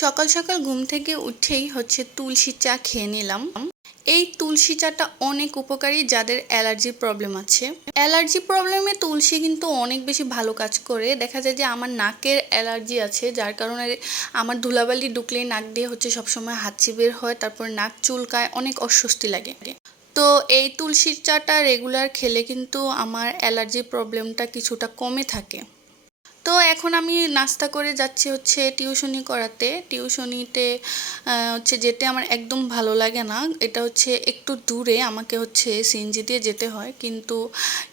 সকাল সকাল ঘুম থেকে উঠেই তুলসী চা খেয়ে নিলাম। এই তুলসী চাটা অনেক উপকারী যাদের অ্যালার্জির প্রবলেম আছে। অ্যালার্জি প্রবলেমে তুলসী কিন্তু অনেক বেশি ভালো কাজ করে। দেখা যায় যে আমার নাকের অ্যালার্জি আছে, যার কারণে আমার ধুলাবালি ঢুকলেই নাক দিয়ে সবসময় হাঁচি বের হয়, তারপর নাক চুলকায়, অনেক অস্বস্তি লাগে। তো এই তুলসী চাটা রেগুলার খেলে কিন্তু আমার অ্যালার্জির প্রবলেমটা কিছুটা কমে থাকে। তো এখন আমি নাস্তা করে যাচ্ছি টিউশনি করাতে। টিউশনিতে যেতে আমার একদম ভালো লাগে না। এটা একটু দূরে, আমাকে সিএনজি দিয়ে যেতে হয়, কিন্তু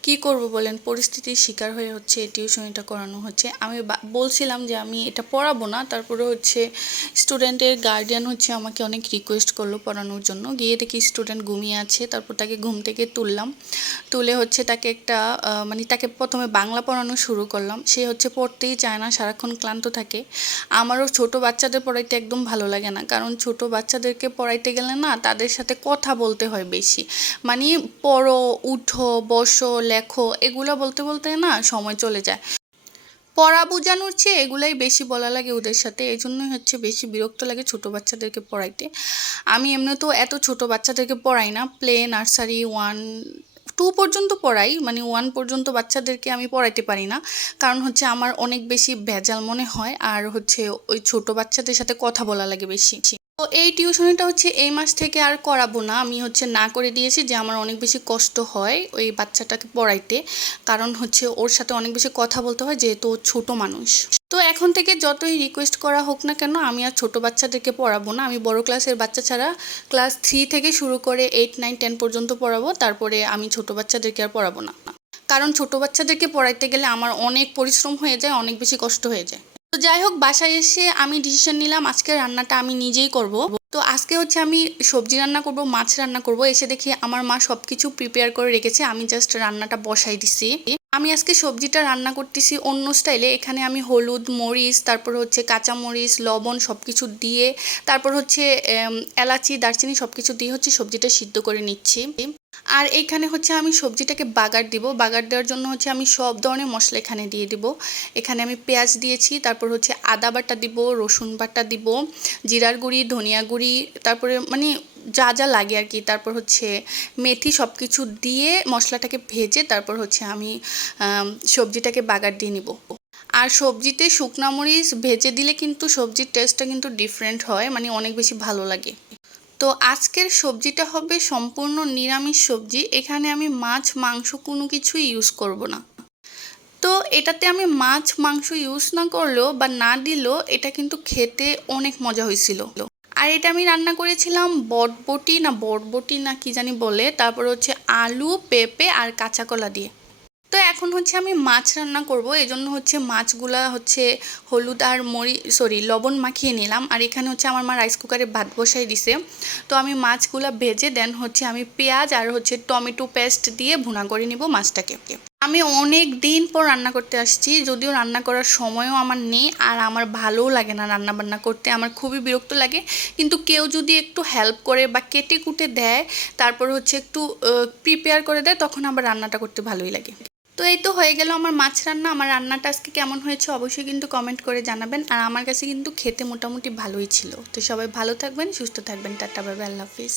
কি করব বলেন, পরিস্থিতির শিকার হয়ে এই টিউশনিটা করানো হচ্ছে। আমি বলছিলাম যে আমি এটা পড়াবো না, তারপরে স্টুডেন্টের গার্ডিয়ান আমাকে অনেক রিকোয়েস্ট করলো পড়ানোর জন্য। গিয়ে দেখি স্টুডেন্ট ঘুমিয়ে আছে, তারপর তাকে ঘুম থেকে তুললাম। তুলে তাকে একটা তাকে প্রথমে বাংলা পড়ানো শুরু করলাম। সে পড়তেই চায় না, সারাক্ষণ ক্লান্ত থাকে। আমারও ছোট বাচ্চাদের পড়াইতে একদম ভালো লাগে না, কারণ ছোট বাচ্চাদেরকে পড়াইতে গেলে না তাদের সাথে কথা বলতে হয় বেশি। পড়ো, উঠো, বসো, লেখো, এগুলো বলতে বলতে না সময় চলে যায়। পড়া বোঝানোর চেয়ে এগুলাই বেশি বলা লাগে ওদের সাথে, এই জন্যই বেশি বিরক্ত লাগে ছোট বাচ্চাদেরকে পড়াইতে। আমি এমনিতেও এত ছোট বাচ্চাদেরকে পড়াই না। প্লে, নার্সারি, 1-2 পর্যন্ত পড়াই, 1 পর্যন্ত বাচ্চাদেরকে আমি পড়াইতে পারি না, কারণ আমার অনেক বেশি ভেজাল মনে হয়, আর ওই ছোট বাচ্চাদের সাথে কথা বলা লাগে বেশি। তো এই টিউশনিটা এই মাস থেকে আর করাবো না। আমি না করে দিয়েছি, যে আমার অনেক বেশি কষ্ট হয় ওই বাচ্চাটাকে পড়াইতে, কারণ ওর সাথে অনেক বেশি কথা বলতে হয়, যেহেতু ও ছোট মানুষ। তো এখন থেকে যতই রিকোয়েস্ট করা হোক না কেন, আমি আর ছোট বাচ্চাদেরকে পড়াবো না। আমি বড় ক্লাসের বাচ্চা ছাড়া ক্লাস 3 থেকে শুরু করে 8, 9, 10 পর্যন্ত পড়াবো, তারপরে আমি ছোট বাচ্চাদেরকে আর পড়াবো না, কারণ ছোট বাচ্চাদেরকে পড়াইতে গেলে আমার অনেক পরিশ্রম হয়ে যায়, অনেক বেশি কষ্ট হয়ে যায়। তো যাই হোক, বাসায় এসে আমি ডিসিশন নিলাম আজকে রান্নাটা আমি নিজেই করব। তো আজকে আমি সবজি রান্না করব, মাছ রান্না করব। এসে দেখি আমার মা সবকিছু প্রিপেয়ার করে রেখেছে, আমি জাস্ট রান্নাটা বসাই দিছি। আমি আজকে সবজিটা রান্না করতেছি অন্য স্টাইলে। এখানে আমি হলুদ, মরিচ, তারপর কাঁচা মরিচ, লবণ সবকিছু দিয়ে, তারপর এলাচি, দারচিনি সবকিছু দিয়ে সবজিটা সিদ্ধ করে নিচ্ছি। আর এইখানে আমি সবজিটাকে বাগার দিব। বাগার দেওয়ার জন্য আমি সব ধরনের মশলা এখানে দিয়ে দিব। এখানে আমি পেঁয়াজ দিয়েছি, তারপর আদা বাটা দিব, রসুন বাটা দিব, জিরার গুঁড়ি, ধনিয়া গুঁড়ি, তারপরে যা যা লাগে আর কি। তারপর মেথি, সব কিছু দিয়ে মশলাটাকে ভেজে তারপর আমি সবজিটাকে বাগার দিয়ে নিব। আর সবজিতে শুকনা মরিচ ভেজে দিলে কিন্তু সবজির টেস্টটা কিন্তু ডিফারেন্ট হয়, অনেক বেশি ভালো লাগে। তো আজকের সবজিটা হবে সম্পূর্ণ নিরামিষ সবজি। এখানে আমি মাছ, মাংস কোনো কিছুই ইউজ করব না। তো এটাতে আমি মাছ, মাংস ইউজ না করলেও বা না দিলেও এটা কিন্তু খেতে অনেক মজা হয়েছিল। আর এটা আমি রান্না করেছিলাম বটবটি না কি জানি বলে, তারপর আলু, পেঁপে আর কাঁচা কলা দিয়ে। তো এখন আমি মাছ রান্না করব, এজন্য মাছগুলা হলুদ আর লবণ মাখিয়ে নিলাম। আর এখানে আমার মা রাইস কুকারে ভাত বসাই দিছে। তো আমি মাছগুলা ভেজে দেন আমি পেঁয়াজ আর টমেটো পেস্ট দিয়ে ভুনা করে নিব মাছটাকে। আমি অনেক দিন পর রান্না করতে আসছি, যদিও রান্না করার সময়ও আমার নেই, আর আমার ভালোও লাগে না রান্না বান্না করতে, আমার খুবই বিরক্ত লাগে। কিন্তু কেউ যদি একটু হেল্প করে বা কেটে কুটে দেয়, তারপর একটু প্রিপেয়ার করে দেয়, তখন আবার রান্নাটা করতে ভালোই লাগে। তো এই তো হয়ে গেল আমার মাছ রান্না। আমার রান্নাটা আজকে কেমন হয়েছে অবশ্যই কিন্তু কমেন্ট করে জানাবেন। আর আমার কাছে কিন্তু খেতে মোটামুটি ভালোই ছিল। তো সবাই ভালো থাকবেন, সুস্থ থাকবেন। টাটা, বাই বাই, আল্লাহ হাফিজ।